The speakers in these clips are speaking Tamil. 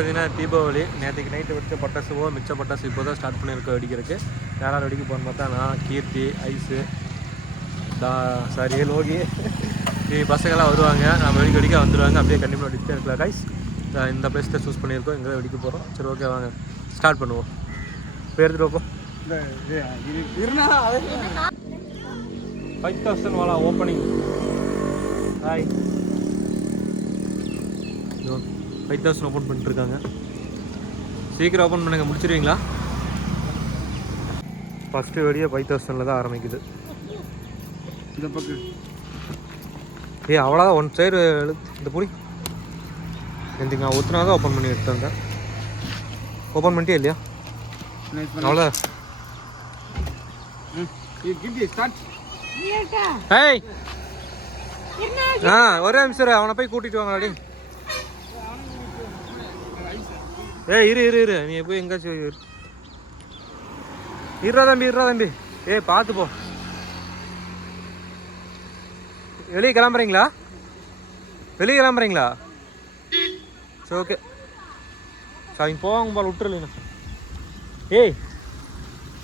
பார்த்தீங்கன்னா தீபாவளி நேற்றுக்கு நைட்டு வச்ச பட்டாசுவோ மிச்ச பட்டாசு இப்போ தான் ஸ்டார்ட் பண்ணியிருக்கோம் வெடிக்கிறதுக்கு. யாராவது வெடிக்க போகணுன்னு பார்த்தா நான், கீர்த்தி, ஐஸு, சாரி லோகி, பசங்கள்லாம் வருவாங்க. நம்ம வெடிக்க வந்துடுவாங்க. அப்படியே கண்டிப்பாக வெடிச்சுட்டே இருக்கலாம் கைஸ். இந்த பிளேஸ் தான் சூஸ் பண்ணியிருக்கோம். இங்கே வெடிக்க போகிறோம். சரி ஓகே வாங்க ஸ்டார்ட் பண்ணுவோம். இப்போ எடுத்துகிட்டு வைப்போம். 5000 வாலா ஓப்பனிங். ஹாய் 5000 ஓப்பன் பண்ணிட்டுருக்காங்க. சீக்கிரம் ஓப்பன் பண்ணுங்க, முடிச்சிடுவீங்களா? ஃபஸ்ட்டு வெடியே 5000 தான் ஆரம்பிக்குது. இந்த பக்கம் அவ்வளோதான். ஒன் சைடு இந்த பொடி எந்திங்க ஒத்துனா தான் ஓப்பன் பண்ணி எடுத்தாங்க. ஓப்பன் பண்ணிட்டே இல்லையா? அவ்வளோ. ஒரே நிமிஷம் அவனை போய் கூட்டிட்டு வாங்க. அப்படி இரு இரு இரு நீ போய் எங்காச்சும் இருறா தம்பி. பார்த்து போ. வெளியே கிளம்புறீங்களா? சரி ஓகே. சாரி போவாங்க போல விட்டுருலீண்ணா.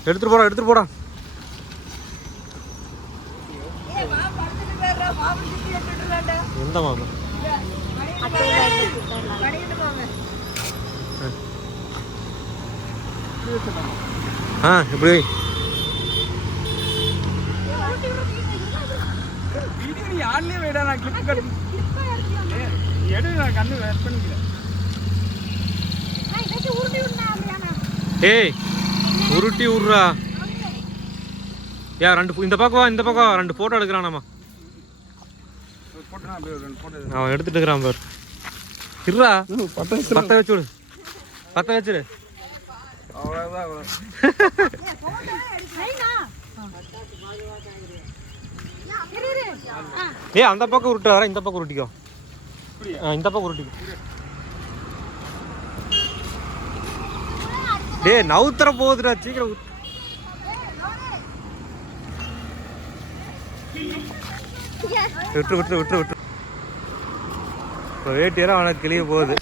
எடுத்துட்டு போடா. எந்த மாமா? இப்படி உருட்டி விட்றா. ரெண்டு இந்த பக்கம் ரெண்டு போட்டோ எடுக்கிறானாமா. அவன் எடுத்துட்டு இருக்கிறான் பாரு. இருறா பத்த வச்சுடு. அந்த பக்கம் உருட்டு வர. இந்த பக்கம் உருட்டிக்கோ. இந்த பக்கம் உருட்டிக்கோ. நவுத்தர போகுதுடா சீக்கிரம். விட்டு இப்போ வேட்டியரா அவனுக்கு கிளிய போகுது.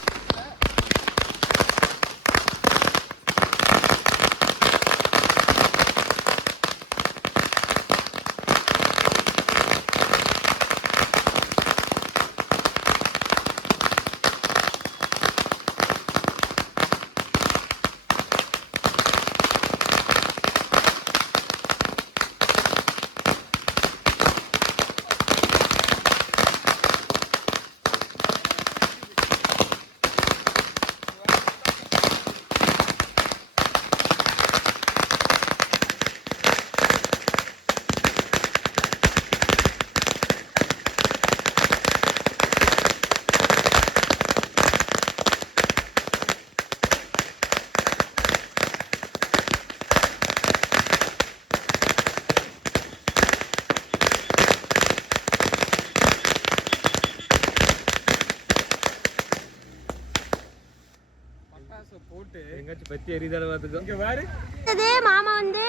மாமா வந்து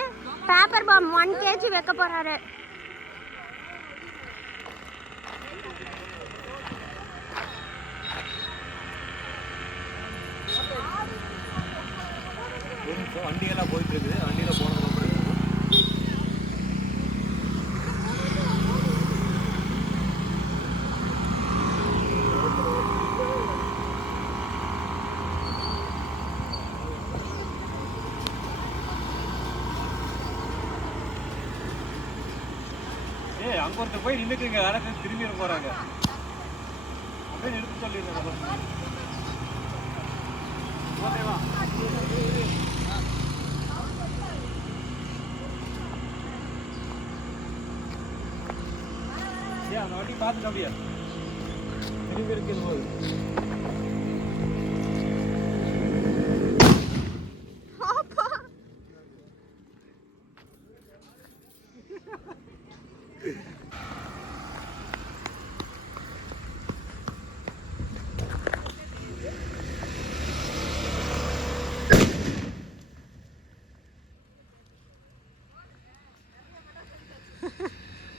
பேப்பர் பாம் 1 kg வைக்க போறாரு. வண்டியெல்லாம் போயிட்டு இருக்குது. வண்டியில போனதுக்கு அங்க ஒருத்தர் போய் நின்றுக்குங்க. யாராவது திரும்பி போறாங்க. அப்படியே எடுத்து சொல்லிடுங்க. அந்த வண்டி பார்த்துட்டு அப்படியா திரும்பி இருக்கும் போது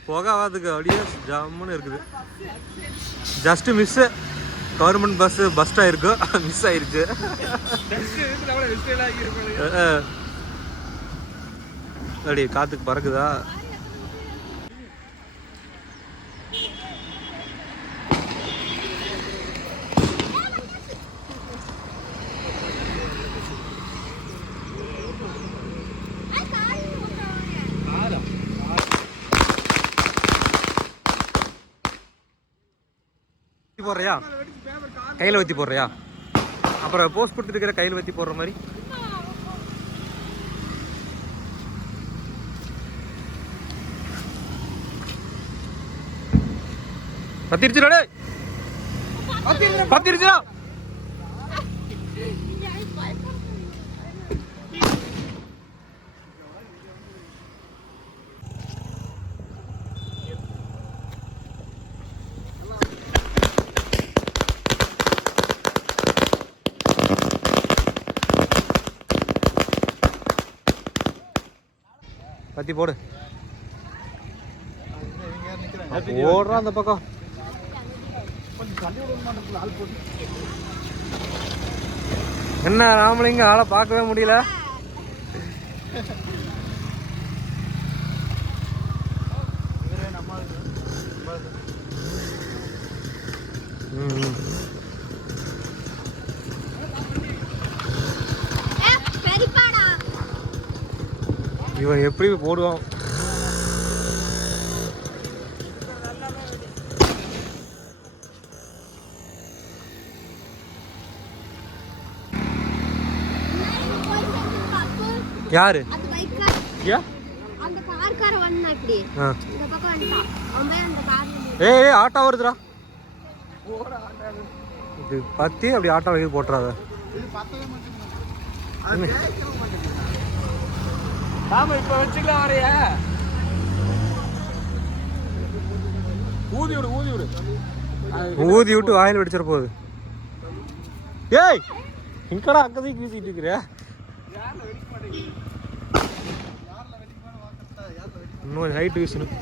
போகாததுக்கு அப்படியே ஜம்முன்னு இருக்குது. Just miss. கவர்மெண்ட் பஸ் ஆயிருக்கு, மிஸ் ஆயிருக்கு. அப்படி காத்துக்கு பறக்குதா? போடுறியா? கையில் வத்தி போடுறியா? அப்புறம் போஸ்ட் கொடுத்துருக்கிற கையில் வத்தி போடுற மாதிரி. பத்திருச்சுடா, பத்திருச்சுடா. பத்தி போடு. ஓடுறான் அந்த பக்கம். என்ன ராமலிங்க ஆளை பார்க்கவே முடியல. இவன் எப்படி போடுவான்? யாரு? ஏய் ஆட்டோ வருதுடா. இது பத்தி அப்படி ஆட்டோ வைக்க போட்டுறாத. இப்ப வச்சுக்கலாம். வரைய ஊதி விடு, ஊதி விடு. ஊதி விட்டு வாயில் வெடிச்சிட போகுது. ஏய் இங்கடா அக்கதைக்கு வீசிட்டு இருக்கிற. இன்னும் ஹைட் வீசணும்.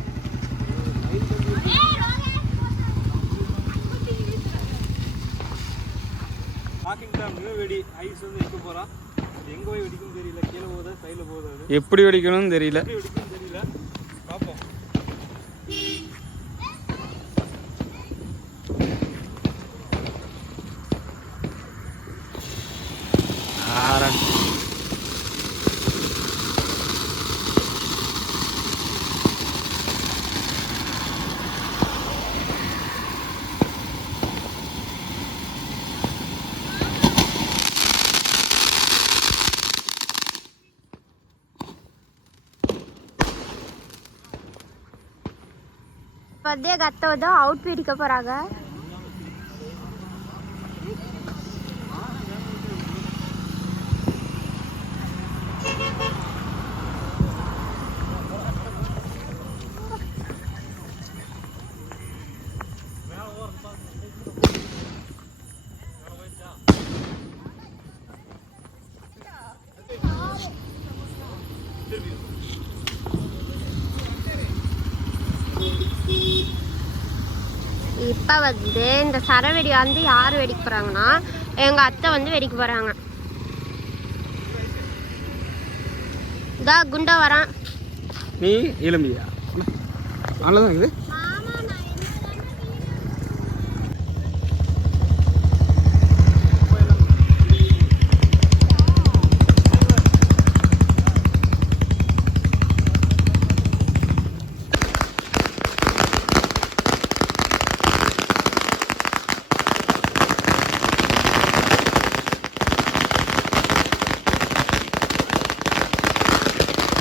எங்க போய் வெடிக்கும் தெரியல. கீழே போதா சைடுல போதா, எப்படி வெடிக்கணும்னு தெரியல. பார்ப்போம். பர்த்டே கத்தவதோ அவுட் பிடிக்க போறாங்க. இப்போ வந்து இந்த சரவெடி வந்து யார் வெடிக்க போகிறாங்கன்னா எங்கள் அத்தை வந்து வெடிக்க போகிறாங்க. இதா குண்டா வரான். நீ இளம்பியா? அவ்வளோதான் இது.